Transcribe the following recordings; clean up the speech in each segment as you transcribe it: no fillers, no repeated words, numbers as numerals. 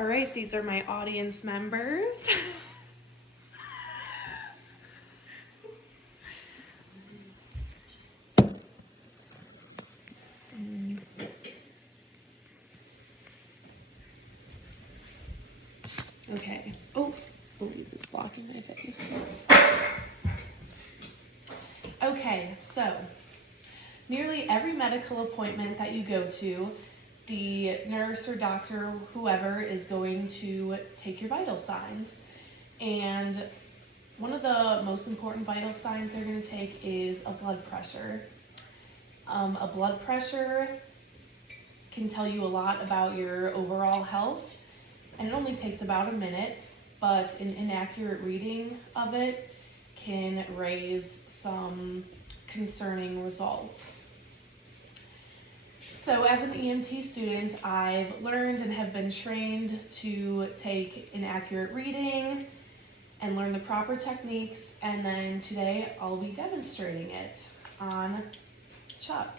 All right, these are my audience members. Okay. Oh, it's blocking my face. Okay, so nearly every medical appointment that you go to, the nurse or doctor, whoever, is going to take your vital signs. And one of the most important vital signs they're going to take is a blood pressure. A blood pressure can tell you a lot about your overall health, and it only takes about a minute, but an inaccurate reading of it can raise some concerning results. So as an EMT student, I've learned and have been trained to take an accurate reading and learn the proper techniques, and then today I'll be demonstrating it on Chuck.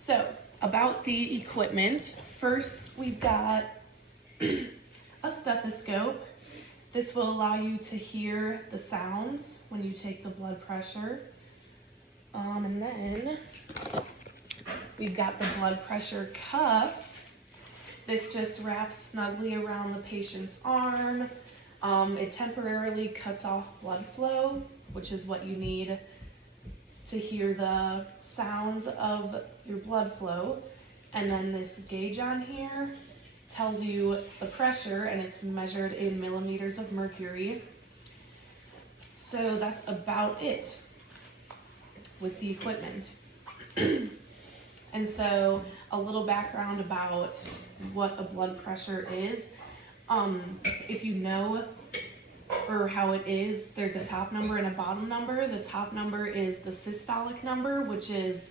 So, about the equipment, first we've got a stethoscope. This will allow you to hear the sounds when you take the blood pressure. And then we've got the blood pressure cuff. This just wraps snugly around the patient's arm. It temporarily cuts off blood flow, which is what you need to hear the sounds of your blood flow. And then this gauge on here tells you the pressure, and it's measured in millimeters of mercury. So that's about it with the equipment. And so a little background about what a blood pressure is. If you know or how it is, there's a top number and a bottom number. The top number is the systolic number, which is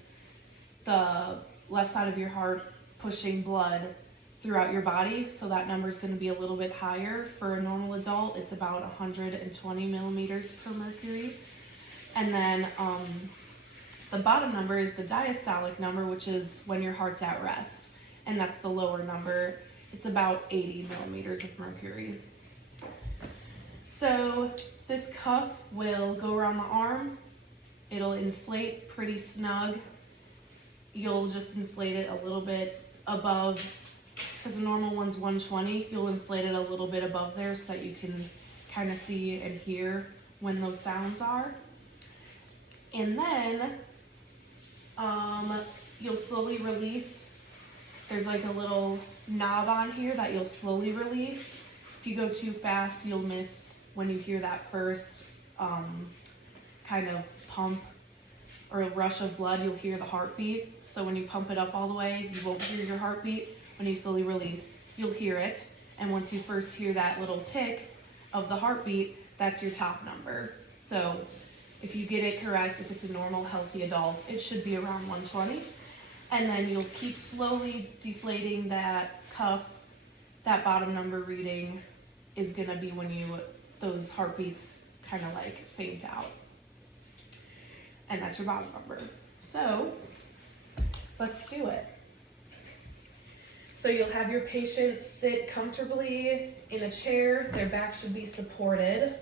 the left side of your heart pushing blood throughout your body. So that number is going to be a little bit higher. For a normal adult, it's about 120 millimeters per mercury. And then the bottom number is the diastolic number, which is when your heart's at rest. And that's the lower number. It's about 80 millimeters of mercury. So this cuff will go around the arm. It'll inflate pretty snug. You'll just inflate it a little bit above, because the normal one's 120. You'll inflate it a little bit above there so that you can kind of see and hear when those sounds are. And then you'll slowly release. There's like a little knob on here that you'll slowly release. If you go too fast, you'll miss when you hear that first kind of pump or a rush of blood. You'll hear the heartbeat. So when you pump it up all the way, you won't hear your heartbeat. When you slowly release, you'll hear it. And once you first hear that little tick of the heartbeat, that's your top number. So if you get it correct, if it's a normal, healthy adult, it should be around 120. And then you'll keep slowly deflating that cuff. That bottom number reading is gonna be when those heartbeats kind of like fade out. And that's your bottom number. So let's do it. So you'll have your patient sit comfortably in a chair. Their back should be supported,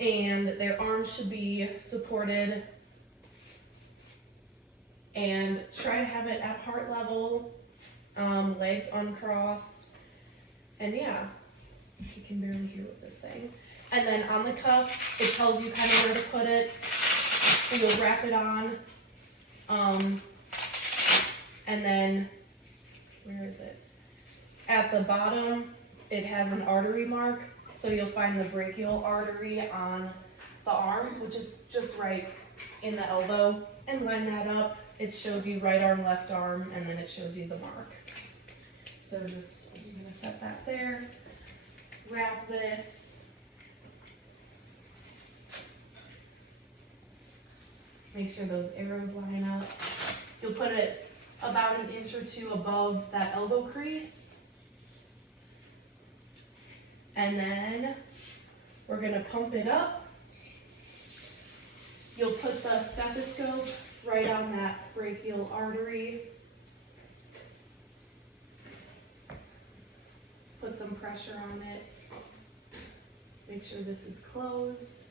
and their arms should be supported, and try to have it at heart level, legs uncrossed, and yeah, you can barely hear with this thing. And then on the cuff, it tells you kind of where to put it. So you'll wrap it on, and then, where is it? At the bottom, it has an artery mark. So you'll find the brachial artery on the arm, which is just right in the elbow, and line that up. It shows you right arm, left arm, and then it shows you the mark. So I'm gonna set that there. Wrap this. Make sure those arrows line up. You'll put it about an inch or two above that elbow crease. And then we're gonna pump it up. You'll put the stethoscope right on that brachial artery. put some pressure on it. Make sure this is closed.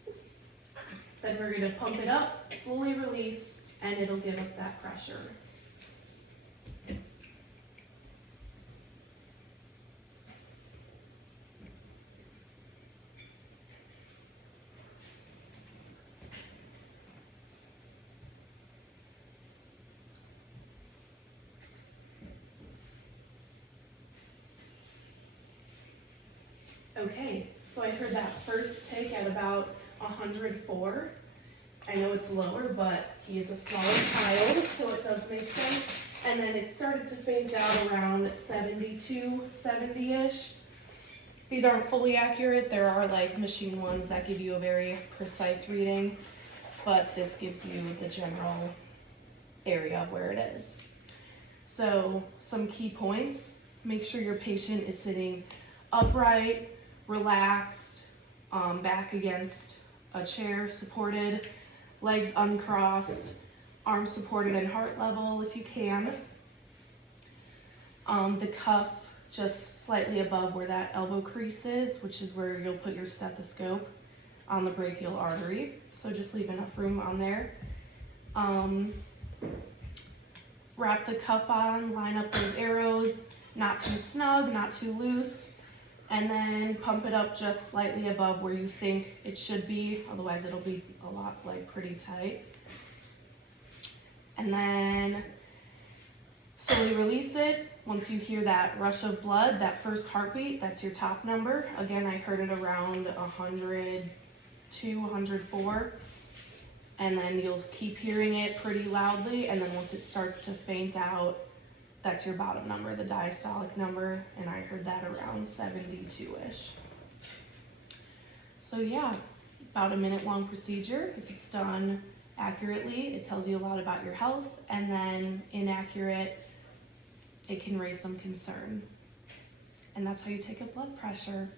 Then we're going to pump it up, slowly release, and it'll give us that pressure. Okay, so I heard that first take at about 104. I know it's lower, but he is a smaller child, so it does make sense. And then it started to fade down around 72, 70-ish. These aren't fully accurate. There are like machine ones that give you a very precise reading, but this gives you the general area of where it is. So some key points: make sure your patient is sitting upright, relaxed, back against a chair, supported, legs uncrossed, arms supported and heart level if you can. The cuff just slightly above where that elbow crease is, which is where you'll put your stethoscope on the brachial artery. So just leave enough room on there. Wrap the cuff on, line up those arrows, not too snug, not too loose, and then pump it up just slightly above where you think it should be, otherwise it'll be a lot pretty tight. And then slowly release it. Once you hear that rush of blood, that first heartbeat, that's your top number. Again, I heard it around 102, 104. And then you'll keep hearing it pretty loudly, and then once it starts to faint out, that's your bottom number, the diastolic number, and I heard that around 72-ish. So yeah, about a minute-long procedure. If it's done accurately, it tells you a lot about your health, and then inaccurate, it can raise some concern. And that's how you take a blood pressure.